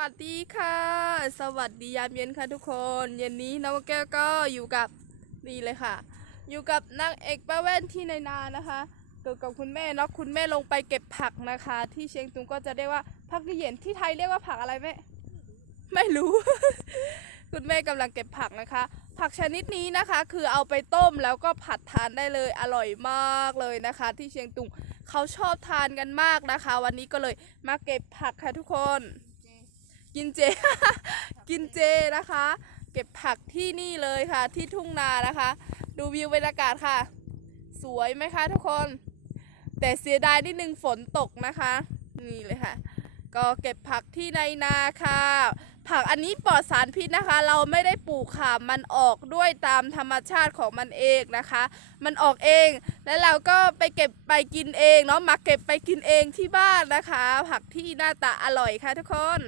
วัสดีค่ะ สวัสดียามเย็นค่ะทุกคน เย็นนี้น้องแก้วก็อยู่กับนี่เลยค่ะ อยู่กับนางเอกป้าแว่นที่ในนานะคะเกี่ยวกับคุณแม่เนาะคุณแม่ลงไปเก็บผักนะคะ ที่เชียงตุงก็จะเรียกว่าผักกระเหย็นที่ไทยเรียกว่าผักอะไรแม่ไม่รู้ คุณแม่กำลังเก็บผักนะคะ ผักชนิดนี้นะคะ คือเอาไปต้มแล้วก็ผัดทานได้เลยอร่อยมากเลยนะคะ ที่เชียงตุงเขาชอบทานกันมากนะคะ วันนี้ก็เลยมาเก็บผักค่ะทุกคน กินเจ กินเจนะคะ เก็บผักที่นี่เลยค่ะ ที่ทุ่งนานะคะ ดูวิวบรรยากาศค่ะ สวยไหมคะทุกคน แต่เสียดายนิดนึงฝนตกนะคะ นี่เลยค่ะ ก็เก็บผักที่ในนาค่ะ ผักอันนี้ปลอดสารพิษนะคะ เราไม่ได้ปลูกค่ะ มันออกด้วยตามธรรมชาติของมันเองนะคะ มันออกเอง แล้วเราก็ไปเก็บไปกินเองเนาะมาเก็บไปกินเองที่บ้านนะคะ ผักที่หน้าตาอร่อยค่ะทุกคน